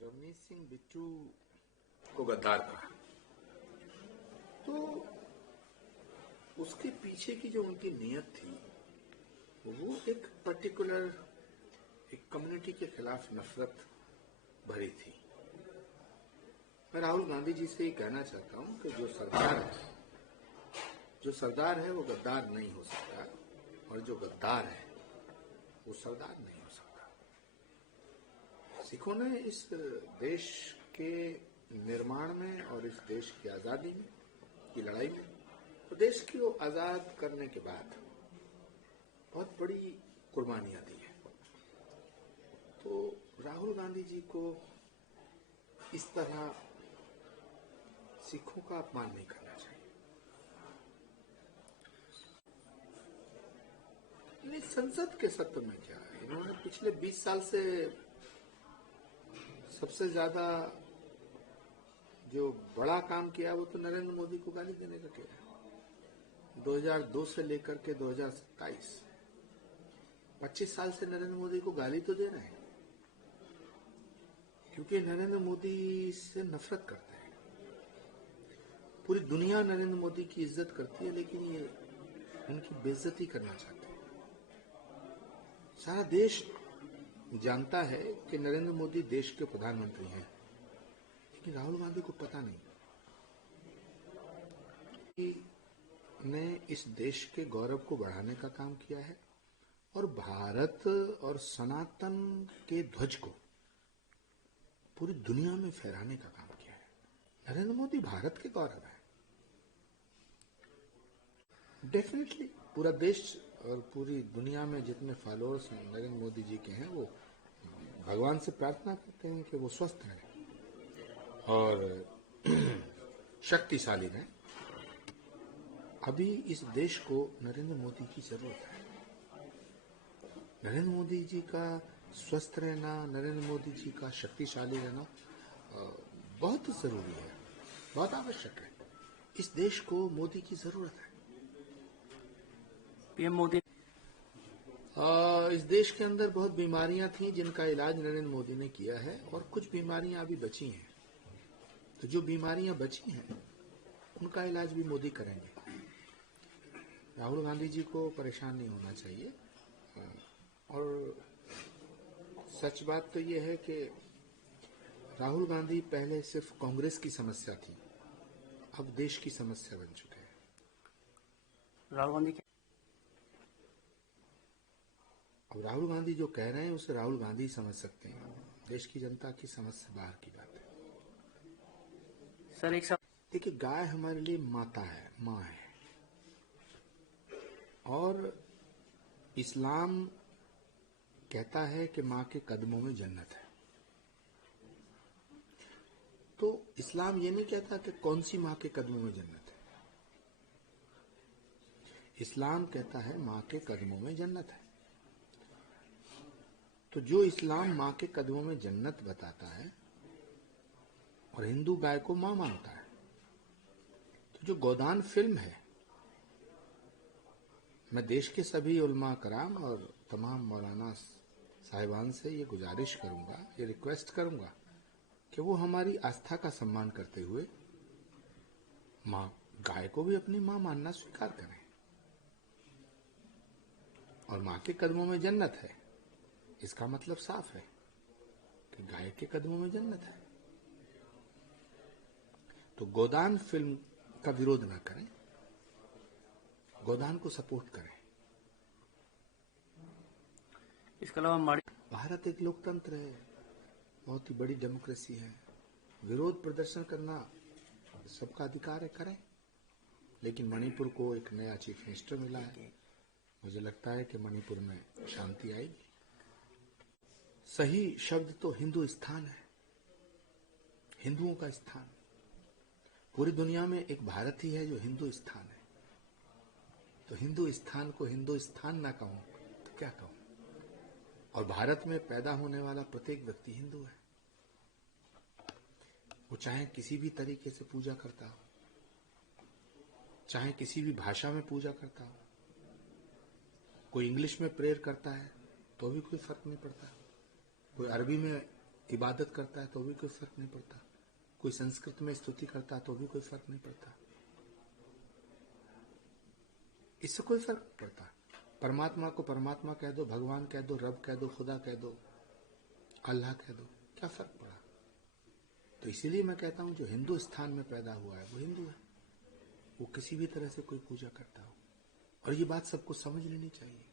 रवनीत सिंह बिट्टू को गद्दार कहा, तो उसके पीछे की जो उनकी नीयत थी वो एक पर्टिकुलर एक कम्युनिटी के खिलाफ नफरत भरी थी। मैं राहुल गांधी जी से ये कहना चाहता हूं कि जो सरदार है वो गद्दार नहीं हो सकता, और जो गद्दार है वो सरदार नहीं हो सकता। सिखों ने इस देश के निर्माण में और इस देश की आजादी में की लड़ाई में, तो देश को आजाद करने के बाद बहुत बड़ी कुर्बानियां दी है। तो राहुल गांधी जी को इस तरह सिखों का अपमान नहीं करना चाहिए। नहीं, संसद के सत्र में क्या है, इन्होंने पिछले 20 साल से सबसे ज्यादा जो बड़ा काम किया वो तो नरेंद्र मोदी को गाली देने का किया। 2002 से लेकर के 2027 25 साल से नरेंद्र मोदी को गाली तो दे रहे हैं, क्योंकि नरेंद्र मोदी से नफरत करते हैं। पूरी दुनिया नरेंद्र मोदी की इज्जत करती है, लेकिन ये उनकी बेइज्जती करना चाहते हैं। सारा देश जानता है कि नरेंद्र मोदी देश के प्रधानमंत्री हैं, लेकिन राहुल गांधी को पता नहीं कि ने इस देश के गौरव को बढ़ाने का काम किया है और भारत और सनातन के ध्वज को पूरी दुनिया में फहराने का काम किया है। नरेंद्र मोदी भारत के गौरव है। डेफिनेटली पूरा देश और पूरी दुनिया में जितने फॉलोअर्स नरेंद्र मोदी जी के हैं वो भगवान से प्रार्थना करते हैं कि वो स्वस्थ रहें और शक्तिशाली रहें। अभी इस देश को नरेंद्र मोदी की जरूरत है। नरेंद्र मोदी जी का स्वस्थ रहना, नरेंद्र मोदी जी का शक्तिशाली रहना बहुत जरूरी है, बहुत आवश्यक है। इस देश को मोदी की जरूरत है। पीएम मोदी इस देश के अंदर बहुत बीमारियां थी जिनका इलाज नरेंद्र मोदी ने किया है, और कुछ बीमारियां अभी बची हैं। तो जो बीमारियां बची हैं उनका इलाज भी मोदी करेंगे। राहुल गांधी जी को परेशान नहीं होना चाहिए। और सच बात तो ये है कि राहुल गांधी पहले सिर्फ कांग्रेस की समस्या थी, अब देश की समस्या बन चुके हैं। राहुल गांधी अब राहुल गांधी जो कह रहे हैं उसे राहुल गांधी समझ सकते हैं, देश की जनता की समझ से बाहर की बात है। सर एक देखिए, गाय हमारे लिए माता है, माँ है, और इस्लाम कहता है कि माँ के कदमों में जन्नत है। तो इस्लाम ये नहीं कहता कि कौन सी माँ के कदमों में जन्नत है। इस्लाम कहता है माँ के कदमों में जन्नत है। तो जो इस्लाम माँ के कदमों में जन्नत बताता है और हिंदू गाय को माँ मानता है, तो जो गोदान फिल्म है, मैं देश के सभी उलमा कराम और तमाम मौलाना साहिबान से ये गुजारिश करूंगा, ये रिक्वेस्ट करूंगा कि वो हमारी आस्था का सम्मान करते हुए माँ गाय को भी अपनी माँ मानना स्वीकार करें। और माँ के कदमों में जन्नत है, इसका मतलब साफ है कि गाय के कदमों में जन्नत है। तो गोदान फिल्म का विरोध ना करें, गोदान को सपोर्ट करें। इसके अलावा भारत एक लोकतंत्र है, बहुत ही बड़ी डेमोक्रेसी है। विरोध प्रदर्शन करना सबका अधिकार है, करें। लेकिन मणिपुर को एक नया चीफ मिनिस्टर मिला है, मुझे लगता है कि मणिपुर में शांति आएगी। सही शब्द तो हिंदुस्तान है, हिंदुओं का स्थान। पूरी दुनिया में एक भारत ही है जो हिंदुस्तान है। तो हिंदुस्तान को हिंदुस्तान ना कहूं तो क्या कहूं। और भारत में पैदा होने वाला प्रत्येक व्यक्ति हिंदू है, वो चाहे किसी भी तरीके से पूजा करता हो, चाहे किसी भी भाषा में पूजा करता हो। कोई इंग्लिश में प्रेयर करता है तो भी कोई फर्क नहीं पड़ता, कोई अरबी में इबादत करता है तो भी कोई फर्क नहीं पड़ता, कोई संस्कृत में स्तुति करता है तो भी कोई फर्क नहीं पड़ता, इससे कोई फर्क नहीं पड़ता। परमात्मा को परमात्मा कह दो, भगवान कह दो, रब कह दो, खुदा कह दो, अल्लाह कह दो, क्या फर्क पड़ा। तो इसीलिए मैं कहता हूं जो हिंदू स्थान में पैदा हुआ है वो हिंदू है, वो किसी भी तरह से कोई पूजा करता हो, और ये बात सबको समझ लेनी चाहिए।